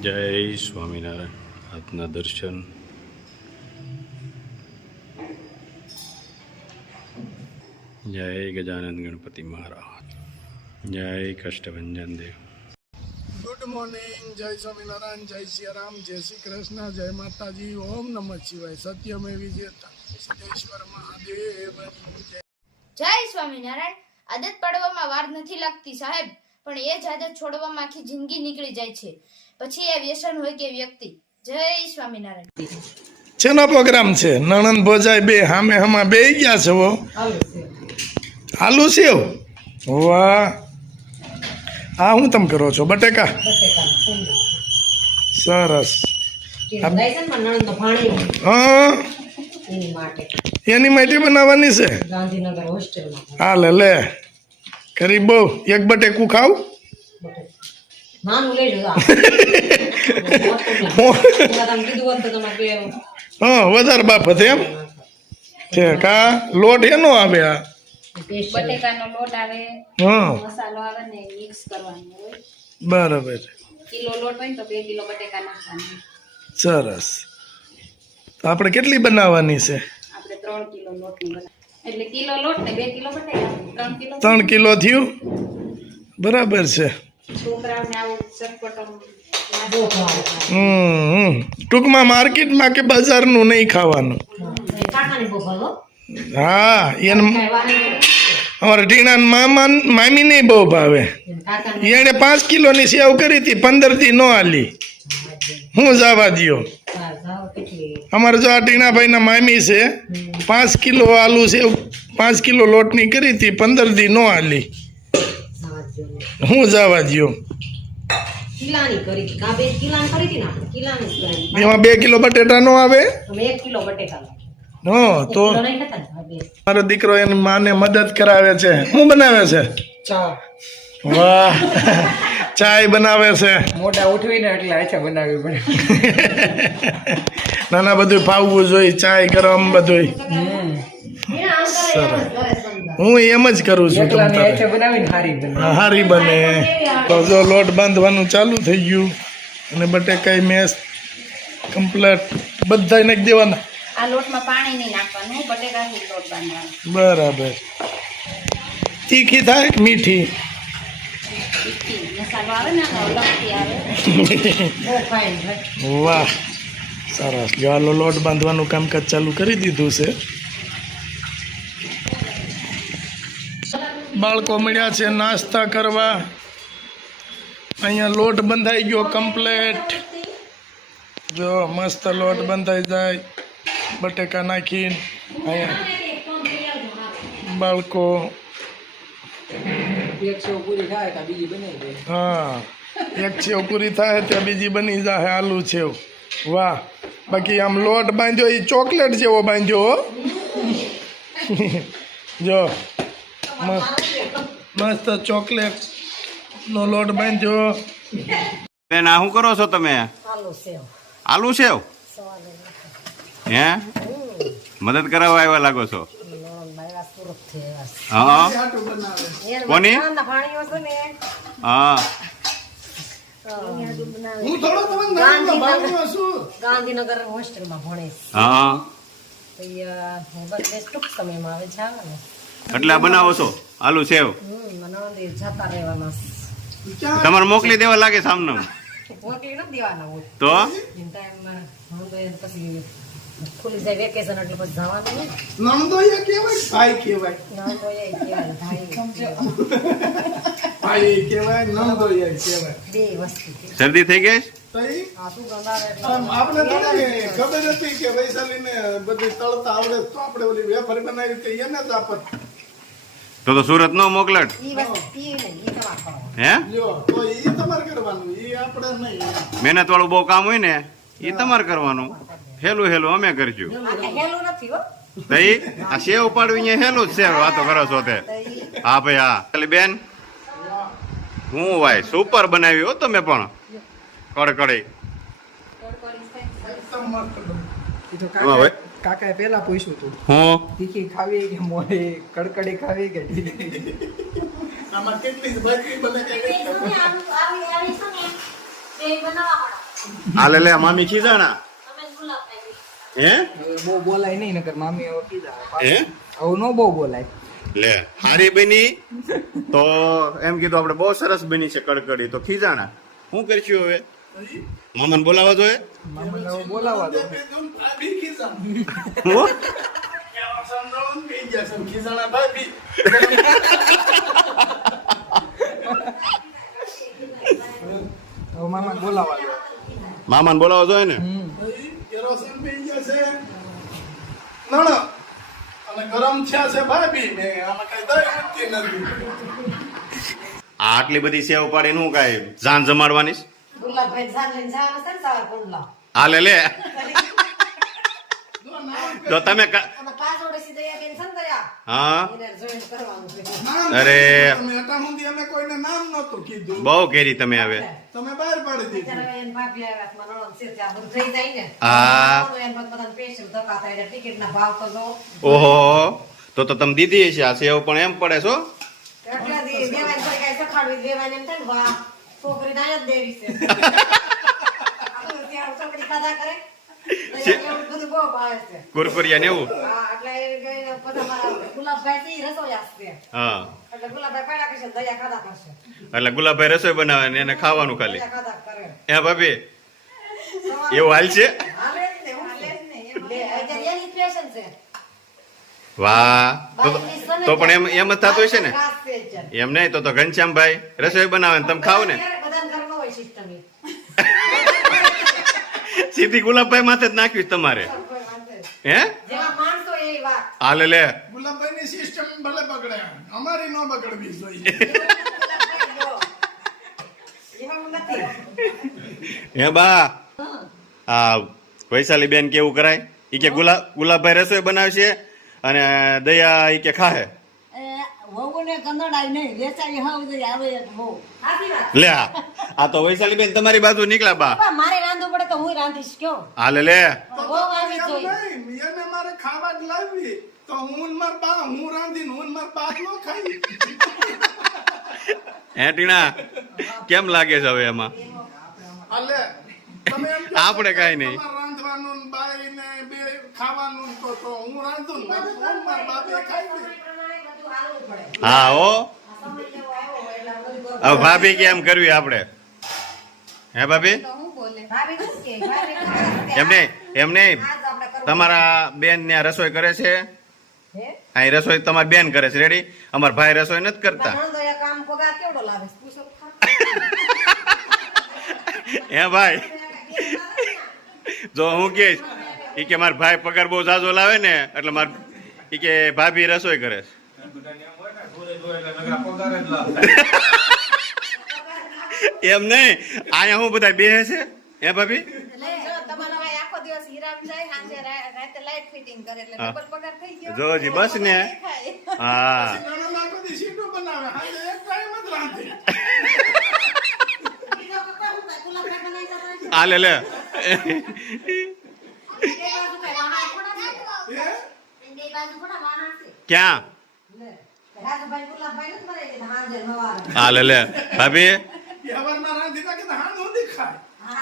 જય સ્વામિનારાયણ. આજના દર્શન. જય ગજાનંદ ગણપતિ મહારાજ. જય કષ્ટભંજન દેવ. Good morning. જય સ્વામિનારાયણ, જય સિયારામ, જય શ્રી કૃષ્ણ, જય માતાજી, ઓમ નમઃ શિવાય. સત્યમેવ જયતે. સિદ્ધેશ્વર મહાદેવ. જય સ્વામિનારાયણ. આદત પાડવામાં વાર નથી લાગતી સાહેબ, પણ એ જ આદત છોડવામાં આખી જિંદગી નીકળી જાય છે. પછી એ વ્યસન હોય કે વ્યક્તિ. જય સ્વામિનારાયણ. શેનો પ્રોગ્રામ છે? નણંદ ભોજાઈ બે હામે હમા બે ગયા છે. આલુ સેવ. વાહ. હા, હું તમે કરો છો? બટેકા. સરસ. હા, એની માટે બનાવવાની છે. હાલે લે કરી બહુ. એક બટેકું ખાવ. હા, વધારે બાફત એમ છે કા? લોટ એનો આવે? આ બટેકાનો લોટ આવે, હા, મસાલો આવે ને મિક્સ કરવાનો હોય. બરાબર. કિલો લોટ હોય તો 2 કિલો બટેકા નાખવાના. સરસ. તો આપણે કેટલી બનાવવાની છે? આપણે 3 કિલો લોટની બનાવ એટલે કિલો લોટ ને 2 કિલો બટેકા. 3 કિલો. 3 કિલો થયું. બરાબર છે. છોકરાઓને આવું ચટપટો ટૂંકમાં માર્કેટમાં કે બજારનું નહીં ખાવાનું. હા, એને અમારા ટીણા મામી નહીં બહુ ભાવે. એને 5 કિલોની સેવ કરી હતી, 15 દી નો આલી. હું જવા દયો. અમારે જો આ ટીણાભાઈના મામી છે, 5 કિલો આલુ સેવ 5 કિલો લોટની કરી હતી, 15 દી નો આલી. હું જવા દયો. એમાં 2 કિલો બટેટા નો આવે. નો તો મારો દીકરો એની માને મદદ કરાવે છે. શું બનાવે છે? વાહ, ચાય બનાવે છે. મોટા ઉઠવીને એટલે આછા બનાવવી પડે. નાના બધું ફાવવું જોઈએ. ચાય ગરમ બધું. સરસ. હું એમ જ કરું છું. આછા બનાવીને હારી બને. હારી બને. તો જો લોટ બાંધવાનું ચાલુ થઈ ગયું અને બટેકાઈ મેસ કમ્પ્લીટ બધા નાખી દેવાના. આ લોટમાં પાણી નહીં નાખવાનું, બટેકાથી લોટ બાંધવાનો. બરાબર. તીખી થાય કે મીઠી? મસાલો આવે ને અલગથી આવે. વાહ, સરસ. જો આલો લોટ બાંધવાનું કામકાજ ચાલુ કરી દીધું છે. બાળકો મળ્યા છે નાસ્તા કરવા. અહીંયા લોટ બંધાઈ ગયો કમ્પ્લેટ. જો મસ્ત લોટ બંધાઈ જાય. બટેકા નાખીને અહીંયા બાળકો. હા, એક સેવ પૂરી થાય ત્યાં બીજી બની જાય આલુ સેવ. વાહ. બાકી આમ લોટ બાંધ્યો એ ચોકલેટ જેવો બાંધ્યો હો. જો મસ્ત ચોકલેટ નો લોટ બાંધ્યો. બેન, આ શું કરો છો તમે? આલુ સેવ. હે, મદદ કરાવવા આવ્યા લાગો છો. હા, કોની? હા, હું થોડો તમને બાળકો છું. ગાંધીનગર હોસ્ટેલમાં ભણે હા. ટૂંક સમયમાં આવે છે. એટલે આ બનાવો છો આલુ સેવ? જતા રહેવાના. તમારે મોકલી દેવા લાગે સામને મોકલી નથી દેવાના હોય તો? પછી ખુલી જાય વેકેશન એટલે પછી જવાનું નહીં. નણંદોયા કહેવાય, ભાઈ કહેવાય. ભાઈ કહેવાય, નણંદોયા કહેવાય. બે વસ્તુ શરદી થઈ ગઈ? આપણે ખબર હતી કે વૈશાલીને બધી તળતા આવડે તો આપણે ઓલી વેફર બનાવી હતી એને જ આપત. તો સુરત નો મોકલટ. હે, લ્યો તો ઈ તમારે કરવાનું, ઈ આપણે નહીં. મહેનત વાળું બહુ કામ હોય ને એ તમારે કરવાનું. હેલું હેલું અમે કરશું. તઈ આ સેવ ઉપાડવી અહીંયા હેલું જ છે. વાતો કરો છો તે? હા ભાઈ, હા. એટલે બેન, હું ભાઈ સુપર બનાવી હો તમે પણ. કડકડી. કાકાએ પેલા પૂછ્યું હતું, હું તીખી ખાવી કે મોડી કડકડી ખાવી કે આમાં કેટલી બાકી બને હાલે લે મામી ખીજાણા હે હવે બહુ બોલાય નહીં નકર મામી હવે કીધા હે હવે નો બહુ બોલાય લે હારી બની તો એમ કીધું આપણે બહુ સરસ બની છે કડકડી તો ખીજાણા શું કરશું હવે મામાને બોલાવા જોઈએ મામાને હવે બોલાવા દો હું? હવે મામાને બોલાવા દો મામાને બોલાવા જોઈએ ને કેરોસીન પી ગયા છે નણ અને ગરમ થયા છે ભાભી ને આમાં કઈ દઈ ઉઠતી નથી આ આટલી બધી સેવ પાડીને હું કાંઈ જાન જમાડવાની છે? ગુલાબભાઈ જાન લઈને જવાના છે ને સવાર કુંડલા હાલે લે તો તમે અને પાછ ઓડેસી દયા બેન છે ને દયા હા એને જોઈન કરવાનું છે નામ અરે. તમે અટામુંદી અમે કોઈને નામ નતું કીધું બહુ કેરી તમે હવે તમે બહાર પાડી દીધું ત્યારે એને ભાભી આવ્યા મને નણંદ છે ત્યાં બધું થઈ જાય ને હા. તો એને બધાને સ્પેશિયલ ધક્કા થાય એટલે ટિકિટના ભાવ તો જો ઓહો તો તમે દીધી છે આ સેવ પણ એમ પડે છો એટલે દેવાય કોઈ કાંઈ સખાડવી દેવાય એમ થાય ને વાહ છોકરી ના જ દેવી છે આપણે ત્યાં છોકરી ખાધા કરે તો એવું બધું બહુ ભાવે છે કુરકુરિયા ને એવું હા એટલે એ ગઈને બધા મારા ગુલાબભાઈ છે ઈ રસોઈયા છે હા એટલે ગુલાબભાઈ પેડા કરશે દયા ખાધા કરશે એટલે ગુલાબભાઈ રસોઈ બનાવે ને એને ખાવાનું ખાલી દયા ખાધા કરે હે ભાભી એવું હાલ છે હાલે જ ને હાલે જ ને અત્યારે એની ફેશન છે વાહ તો પણ એમ જ થતું હશે ને ખાસ છે અત્યારે. એમ નહીં તો ઘનશ્યામભાઈ રસોઈ બનાવે ને તમે ખાવ ને બધાને ઘરનો હોય સિસ્ટમ એ સીધી ગુલાબભાઈ માથે જ નાખ્યું છે તમારે કોઈ વાંધો નહીં. હે જેવા માણસો એ વાત હાલે લે ગુલાબભાઈ ની સિસ્ટમ ભલે બગડે અમારી નો બગડવી જોઈએ ગુલાબભાઈ જો. એમાં હું નથી હે બા આ વૈશાલી બેન કેવું કરાય ઈ કે ગુલાબભાઈ રસોઈ બનાવશે અને દયા ઈ કે ખાહે વહુને કંદડાય નહીં વેચાઈ હાવ જઈ આવે એક વહુ સાચી વાત લે આ તો વૈશાલી બેન તમારી બાજુ નીકળ્યા બા પણ મારે રાંધવું પડે તો હું રાંધીશ કયો હાલે લે બહુ આવી એમ જોઈએ નહીં, એને મારે ખાવા જ લાવવી તો હું ને માર બા હું રાંધીને હું ને માર બા નો ખાઈ હે ટીણા કેમ લાગે છે હવે એમાં હાલે તમે એમ કહો આપણે છો કાંઈ કે નહીં. તમારે રાંધવાનું ને બાઈ ને બે ખાવાનું ને તો હું રાંધું ને હું ને માર બા બે ખાઈ લે. બધું હાલવું પડે હા હો સમય જેવો આવ્યો હોય એટલે બધું હવે ભાભી કેમ કરવી આપણે હે ભાભી ભાભી શું કે ભાભી શું કે? એમ નહીં આજ આપણે કરવું. તમારા બેન ત્યાં રસોઈ કરે છે હે? અહીં રસોઈ તમારી બેન કરે છે રેડી અમારા ભાઈ રસોઈ નથી કરતા નણંદો એ કામ પગાર કેવડો લાવે છે? પૂછો તો ખરા. હે ભાઈ જો હું કહીશ ઈ કે મારા ભાઈ પગાર બહુ ઝાઝો લાવે ને એટલે માર ઈ કે ભાભી રસોઈ કરે છે એમ નહીં અહીંયા હું બધા બેહે છે હે ભાભી જો તમારો ભાઈ આખો દિવસ હીરામ જાય સાંજે રાતે લાઈટ ફિટિંગ કરે એટલે હા. ડબલ પગાર થઈ ગયો જો જી બસ ને દેખાય. હા નણંદ આખો દી સીટું બનાવે હાજે એક ટાઈમ જ રાંધે બીજો પપ્પા શું થાય? ગુલાબભાઈ બનાવી જતા હશે? આ લે લે બે બાજુ કઈ વાહણ થોડા છે? હે? બે બાજુ થોડા વાહણ છે? ક્યાં લે. રાજુભાઈ ગુલાબભાઈ નથી બનાવી દીધા સાંજે નવારે. આ લે લે ભાભી વ્યવહારમાં રાંધીને કે હાથ ઊંધી ખાય હા,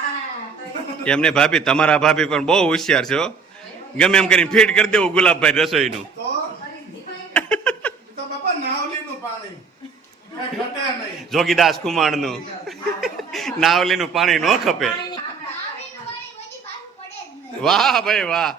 તો એમને ભાભી તમારા ભાભી પણ બહુ હોશિયાર છે હો ગમે એમ કરીને ફીટ કરી દેવું ગુલાબભાઈ રસોઈનું તો તો બાપા નાવલીનું પાણી કઈ ઘટે નહીં જોગીદાસ કુમારનું નાવલીનું પાણી ન ખપે વાહ ભાઈ વાહ